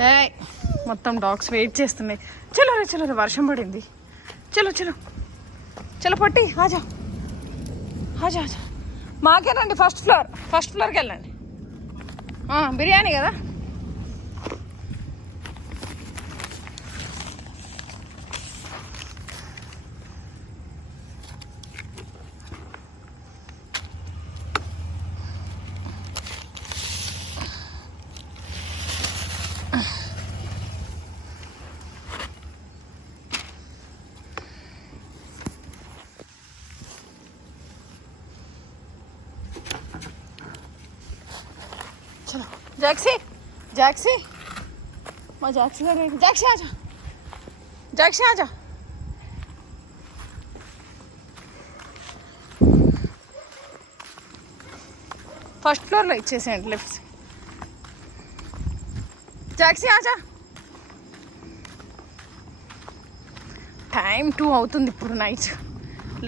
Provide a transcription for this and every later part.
ఏ మొత్తం dogs wait చేస్తున్నాయి. చలో రే చలో రే, వర్షం పడింది. చలో చలో చలో పట్టి ఆజా ఆజా ఆజా. మాకేనండి ఫస్ట్ ఫ్లోర్కి వెళ్ళండి. బిర్యానీ కదా. चलो जैक्सी मैं जैक्सी आजा जैक्सी आजा. ఫస్ట్ ఫ్లోర్లో ఇచ్చేసేయండి లిఫ్ట్స్. జాక్సీ ఆజా. టైం 2 అవుతుంది ఇప్పుడు. నైట్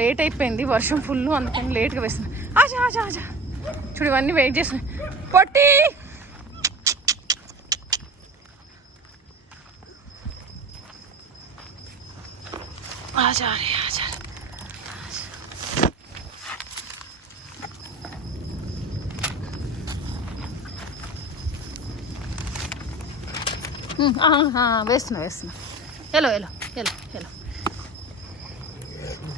లేట్ అయిపోయింది, వర్షం ఫుల్, అందుకని లేట్గా వేస్తుంది. ఆజా ఆజా ఆజా. చూడు ఇవన్నీ వెయిట్ చేస్తున్నాయి. పొట్టి ఆజా రే ఆజా. వేస్తున్నా హలో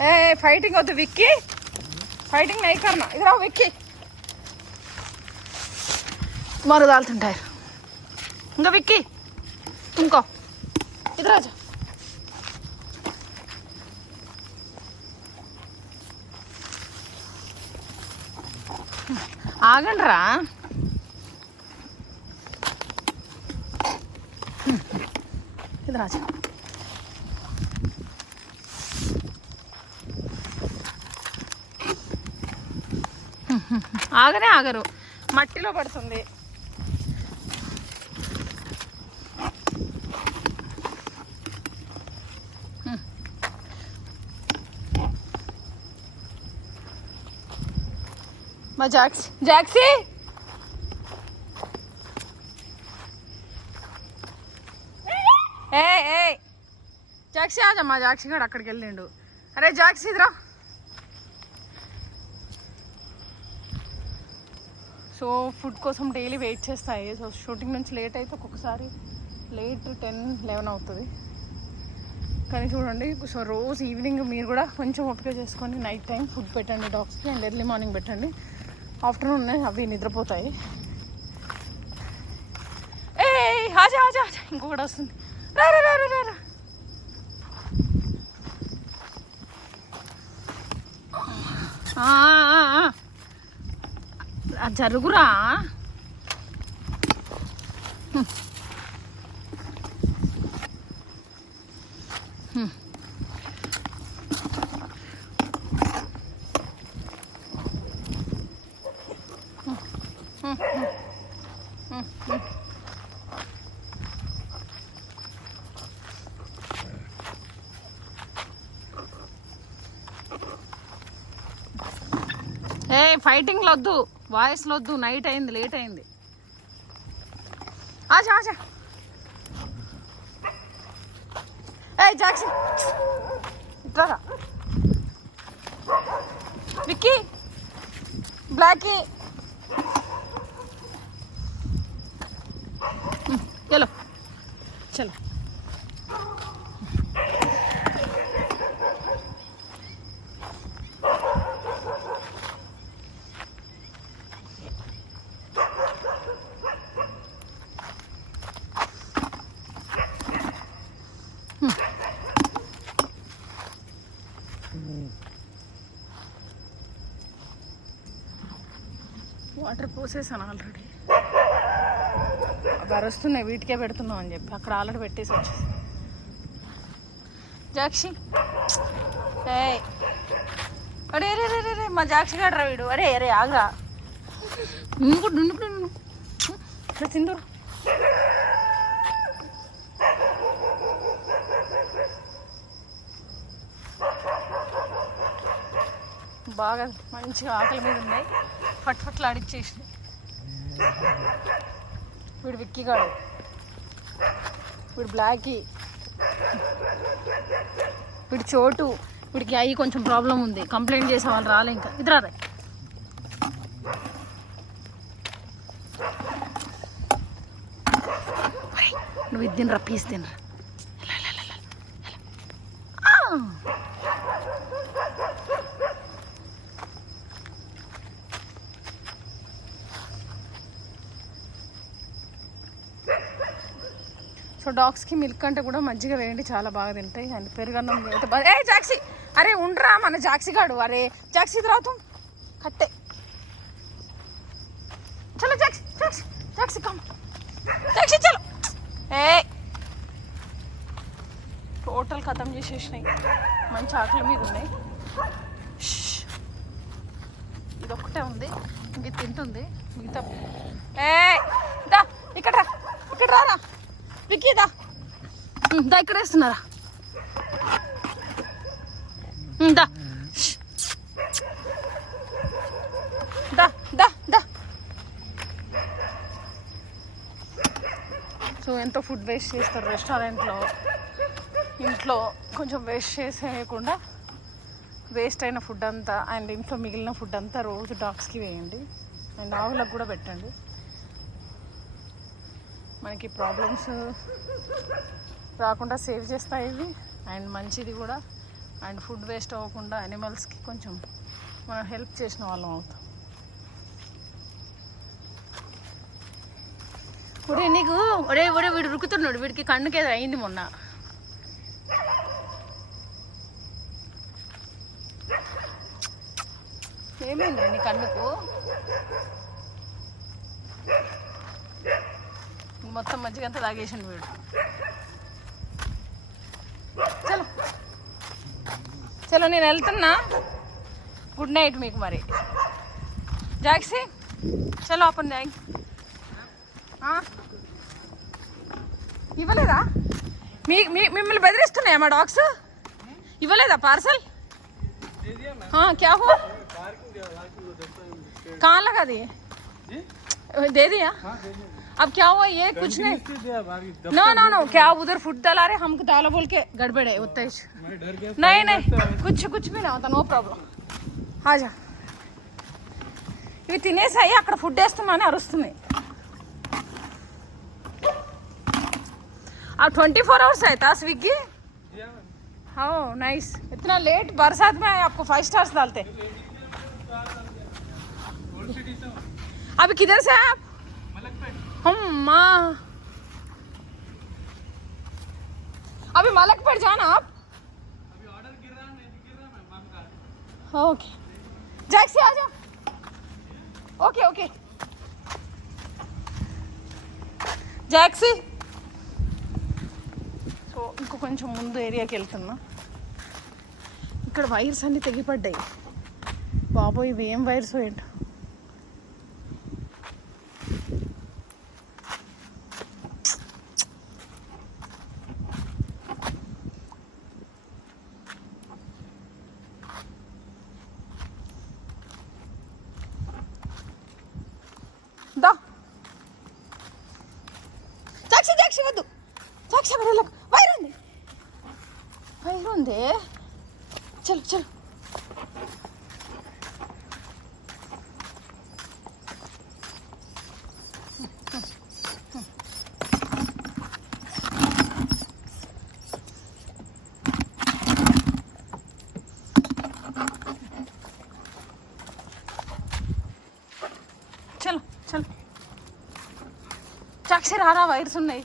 ఏ ఫైటింగ్ వద్దు విక్కీ, ఫైటింగ్ नहीं करना. इधर आओ विक्की, मारो डालతుంటాయి. ఇంకా విక్కీ तुमको इधर आजा. ఆగండి రా. इधर आजा. ఆగనే ఆగరు, మట్టిలో పడుతుంది. మా జాక్సీ ఏ జాక్సీ ఆజా. మా జాక్సీ గారు అక్కడికి వెళ్ళిండు. అరే జాక్సీ ఇదిరా. సో ఫుడ్ కోసం డైలీ వెయిట్ చేస్తాయి. సో షూటింగ్ నుంచి లేట్ అయితే ఒక్కొక్కసారి లేట్ 10-11 అవుతుంది. కానీ చూడండి, సో రోజు ఈవినింగ్ మీరు కూడా కొంచెం ఓపిక చేసుకొని నైట్ టైం ఫుడ్ పెట్టండి డాగ్స్కి, అండ్ ఎర్లీ మార్నింగ్ పెట్టండి. ఆఫ్టర్నూన్ అవి నిద్రపోతాయి. ఏ ఆజా ఆజా ఆజా. ఇంకొకటి వస్తుంది. రా రా రా రా రా. జరుగురా. ఏ ఫైటింగ్లో వద్దు, వాయిస్లో వద్దు. నైట్ అయింది, లేట్ అయింది. ఆజా ఆజా. ఏ జాక్సీ ఇట్లా. విక్కీ బ్లాకీ చలో చలో. వాటర్ పోసేసాను ఆల్రెడీ. అవి అరుస్తున్నాయి, వీటికే పెడుతున్నాం అని చెప్పి అక్కడ ఆల్రెడీ పెట్టేసి వచ్చేసి. జాక్షి అరే రే రే రే మా జాక్షి గడ్రా వీడు. అరే అరే ఆగరా. ఇక్కడ తిందూరు. బాగా మంచిగా ఆకలి మీద ఉన్నాయి, ఫట్ఫట్లు ఆడిచ్చేసి. వీడు విక్కీగాడు వీడు బ్లాక్కి, వీడి చోటు, వీడికి అయ్యి కొంచెం ప్రాబ్లం ఉంది. కంప్లైంట్ చేసే వాళ్ళు రాలే ఇంకా. ఇద్దరారే నువ్వు ఇది తినరా, పీస్ తినరా. సో డాగ్స్కి మిల్క్ అంటే కూడా మజ్జిగ వేయండి, చాలా బాగా తింటాయి. అండ్ పెరుగన్నం అయితే ఏ జాక్సీ, అరే ఉండరా మన జాక్సీ గాడు. అరే జాక్సీ తర్వాత కట్టే, చలో జాక్సీ జాక్సీ జాక్సీ కమ్ జాక్సీ చలో. ఏ టోటల్ ఖతం చేసేసినాయి, మంచి ఆకలి మీద ఉన్నాయి. ఇదొక్కటే ఉంది, ఇంక తింటుంది మిగతా. ఏ దా ఇక్కడ రా, ఇక్కడ రారా విక్కీ, దా దా ఇక్కడ వేస్తున్నారా, దా దా దా దా. సో ఎంతో ఫుడ్ వేస్ట్ చేస్తారు రెస్టారెంట్లో. ఇంట్లో కొంచెం వేస్ట్ చేసేయకుండా వేస్ట్ అయిన ఫుడ్ అంతా అండ్ ఇంట్లో మిగిలిన ఫుడ్ అంతా రోజు డాగ్స్కి వేయండి. అండ్ ఆవులకు కూడా పెట్టండి. మనకి ప్రాబ్లమ్స్ రాకుండా సేవ్ చేస్తాయి ఇవి. అండ్ మంచిది కూడా. అండ్ ఫుడ్ వేస్ట్ అవ్వకుండా అనిమల్స్కి కొంచెం మనం హెల్ప్ చేసిన వాళ్ళం అవుతాం. ఒరే నీకు ఒరే ఒరే వీడు ఉరుకుతున్నాడు, వీడికి కన్నుకేదో అయింది మొన్న. ఏమైందిరా నీ కన్నుకు? మొత్తం మజ్జిగంతా తాగేసిండు వీడు. చలో చలో నేను వెళ్తున్నా. గుడ్ నైట్ మీకు మరి. జాక్సీ చలో అప్పుడు జాక్ ఇవ్వలేదా? మిమ్మల్ని బెదిరిస్తున్నాయా మా డాగ్స్? ఇవ్వలేదా పార్సల్? क्या हुआ? कहाँ लगा दिए? दे दिया? अब क्या हुआ? ये कुछ नहीं. नो नो नो, क्या उधर फूड डाला रहे हमको डालो बोल के गड़बड़े उतना ही. नहीं नहीं कुछ भी ना होता, नो प्रॉब्लम. आजा. ఇవి తినేసాయి, అక్కడ ఫుడ్ వేస్తున్నాను అరుస్తున్నాయి. अब 24 आवर्स है था स्विगी. हाँ नाइस. इतना लेट बरसात में आए, आपको 5 स्टार्स डालते. अभी किधर से आए आप? अम्मा अभी मलकपेट जाना आप? अभी ऑर्डर गिर रहा है माम का. ओके जैक्सी आ जाओ. Okay okay जैक्सी. సో ఇంకో కొంచెం ముందు ఏరియాకి వెళ్తున్నా. ఇక్కడ వైర్స్ అన్నీ తెగిపడ్డాయి. బాబోయ్ ఇవి ఏం వైర్స్ ఏంటో. దా జాక్సీ జాక్సీ వద్దు, జాక్సీ అక్కడ వెళ్ళకు. వైర్ ఉంది, వైర్ ఉంది. చల్ చల్. చలో చలో జాక్సీ రారా, వైర్స్ ఉన్నాయి.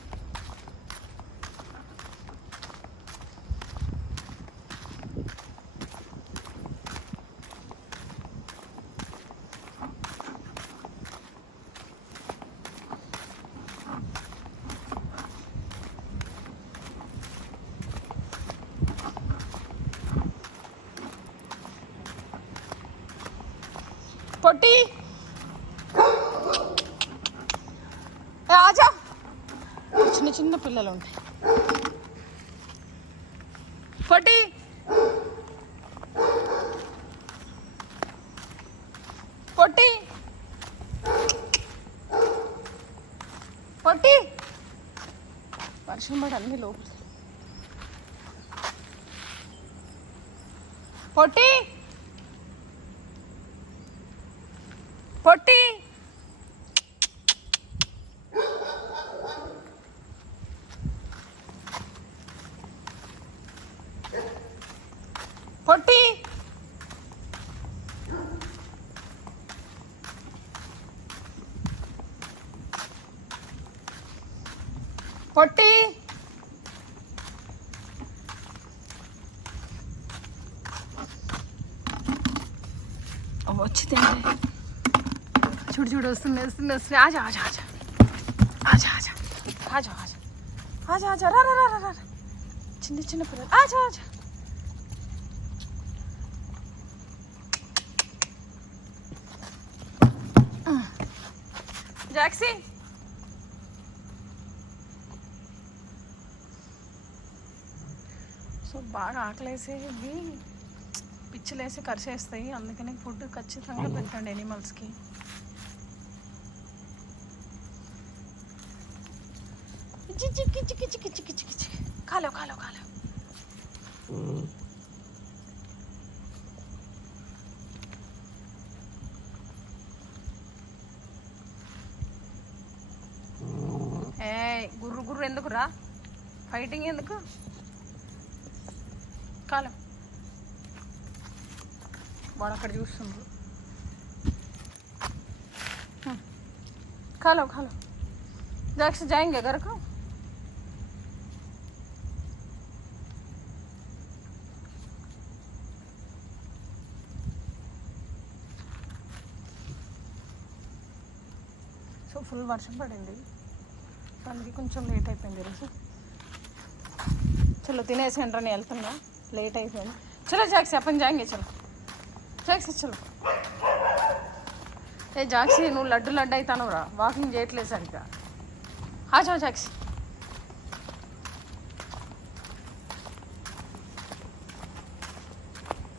పొట్టి ఆజా. చిన్న చిన్న పిల్లలు ఉంటాయి. పొట్టి పొట్టి పొట్టి వర్షం పడి అన్ని లోపల. పొట్టి పొట్టి పొట్టి పొట్టి వచ్చి తింటే చూడు చూడు వస్తుంది వస్తుంది వస్తుంది. ఆజా ఆజా ఆజా ఆజా ఆజా ఆజా ఆజా ఆజా ఆజా రా రా రా రా. చిన్న చిన్న పిల్లలు ఆజా ఆజా. జాక్సీ సో బాగా ఆకలేసేవి పిచ్చిలేసి కరిచేస్తాయి. అందుకని ఫుడ్ ఖచ్చితంగా పెట్టండి ఎనిమల్స్కి. చిక్కి చిక్కి చిక్కి చిక్కి చిక్కి చిక్కి కాలో కాలో కాలో. ఏ గుర్రు గుర్రు ఎందుకురా, ఫైటింగ్ ఎందుకు? కాలో వాడు అక్కడ చూస్తుండ్రు. खालो खालो जैक से जाएंगे घर को. సో ఫుల్ వర్షం పడింది, సో అందుకే కొంచెం లేట్ అయిపోయింది ఈరోజు. చలో తినేసి వెంటనే వెళ్తున్నా, లేట్ అయిపోయింది. చలో జాక్సీ अपन जाएंगे, చలో జాక్సీ చలో. ఏ జాక్సీ నువ్వు లడ్డు లడ్డు అవుతాను రా, వాకింగ్ చేయట్లేదు సరిగ్గా. ఆచో జాక్సీ.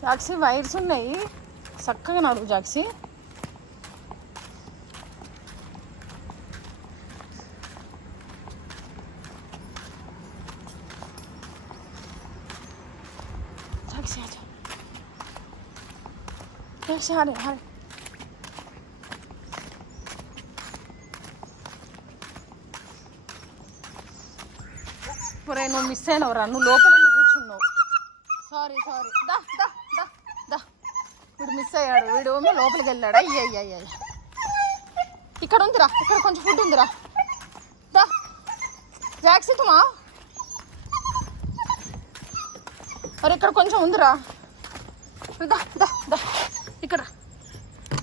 జాక్సీ వైర్స్ ఉన్నాయి, చక్కగా నడువు జాక్సీ. జాక్సీ ఆచో జాక్సీ, హారే హారే. ఒరే నువ్వు మిస్ అయినవరా, నువ్వు లోపల కూర్చున్నావు. Sorry sorry. దా దా దా దా. వీడు మిస్ అయ్యాడు, వీడు లోపలికి వెళ్ళాడు. అయ్యయ్య ఇక్కడ ఉందిరా, ఇక్కడ కొంచెం ఫుడ్ ఉందిరా. దా జాక్సీ తుమా, అరే ఇక్కడ కొంచెం ఉందిరా. దా దా దా, ఇక్కడ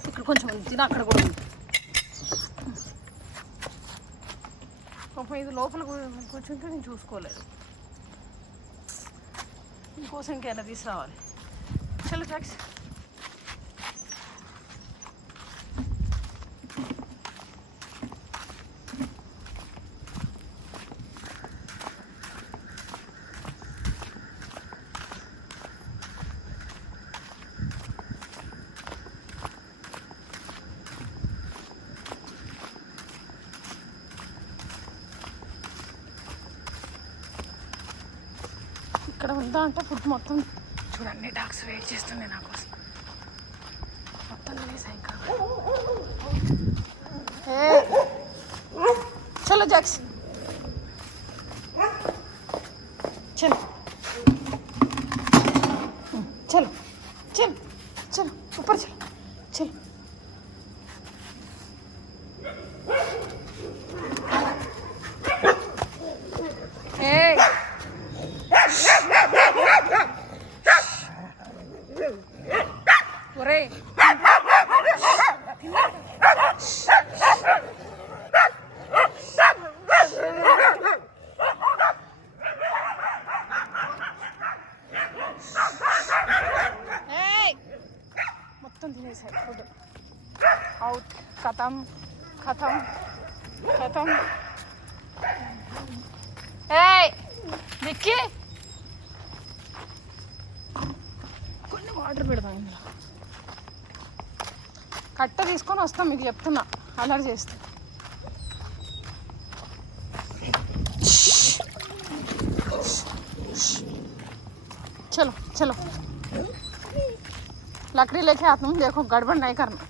ఇక్కడ కొంచెం ఉంది, తిన అక్కడ కూడా ఉంది. ఇది లోపల కూర్చుంటే నేను చూసుకోలేదు, ఇంకోసం ఇంకేనా తీసుకురావాలి. చలో ట్యాక్సీ. ఇక్కడ ఉందా అంటే ఫుడ్ మొత్తం చూడండి, డాగ్స్ వెయిట్ చేస్తుంది నా కోసం. మొత్తం తినేసాయి ఇంకా. చలో జాక్స్ చలో చలో చలో చలో ऊपर चलो चलो. ఒరే మొత్తం తినేసారు ఫుడ్. అవుట్, ఖతం ఖతం ఖతం. విక్కీ కొన్ని వాటర్ పెడదాం ఇందులో. కట్ట తీసుకొని వస్తాం, మీకు చెప్తున్నా, అలర్ట్ చేస్తా. चलो लकड़ी लेके आती हूँ, देखो गड़बड़ नहीं करना।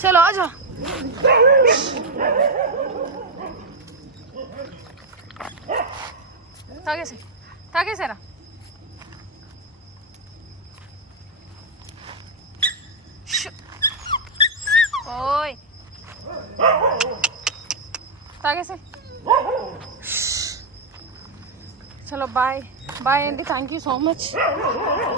चलो आ जाओ। తాగేసారా ఓయ్ తాగేసే. చలో బాయ్ బాయ్ అండి, థ్యాంక్ యూ సో మచ్.